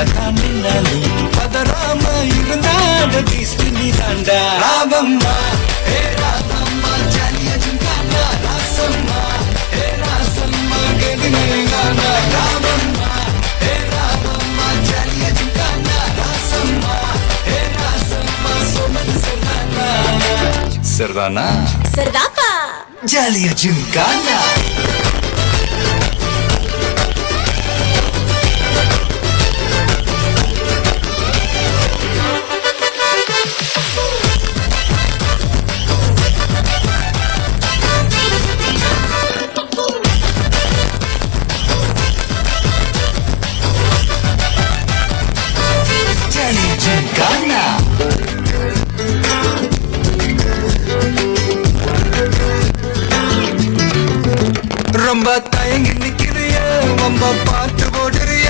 தனியா தாண்டினாலும் பதறாம இருந்தாட பீஸ்ட் நீ தாண்டா ராவம்மா ஏ ராவம்மா ஜாலியா ஜிங்கானா ராசம்மா ஏ ராசம்மா கெதினேங்கானா ராவம்மா ஏ ராவம்மா ஜாலியா ஜிங்கானா ராசம்மா ஏ ராசம்மா சொன்னது சரிதானா சரிதாப்பா. ஜாலியா ஜிங்கானா ஜாலியா ஜிங்கானா ரொம்ப தயங்கி நிக்கிறிய ரொம்ப பார்த்து போடுறிய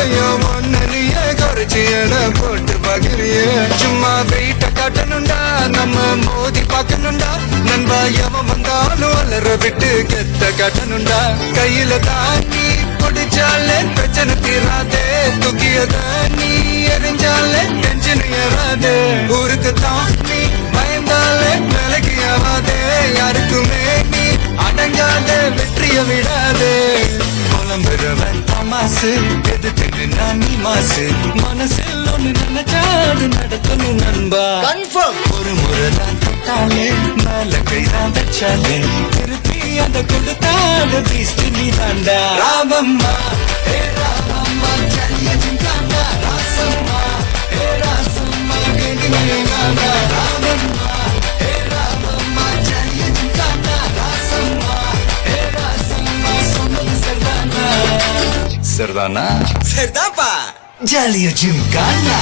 ஐயோ ஒன்னு நீய குறைச்சி என போட்டு பகிரிய சும்மா வெயிட்ட காட்டணுண்டா நம்ம மோதி பார்க்கணுண்டா நண்பா எவன் வந்தாலும் வளர விட்டு கெத்த காட்டணுண்டா கையில தாங்கி பிடிச்சாலே பிரச்சனை தீராதே தூக்கியத நீ எரிஞ்சாலே டென்ஷன் ஏறாதே ஊருக்கு தான் நீ பயந்தாலே விலைக்கு ஆவாதே யாருக்குமே நீ அடங்காத வெற்றிய விடாதே புலம்புறவன் தமாசு எதுக்கு நான் நீ மாசு மனசில் ஒண்ணு நினைச்சாது நடக்கணும் நண்பா கன்ஃபார்ம். ஒரு முறைதான் தொட்டாலே மேல கைதான் வச்சாலே திருப்பி அந்த கொடுத்தால பீஸ்ட் நீ தாண்டா ராவம்மா ஏ ராவம்மா ஜாலியா ஜிங்கானா ராசம்மா ஏ ராசம்மா கெதினேங்கானா ராவம்மா ஏ ராவம்மா ஜாலியா ஜிங்கானா ராசம்மா ஏ ராசம்மா சொன்னது சரிதானா சரிதாப்பா. ஜாலியா ஜிங்கானா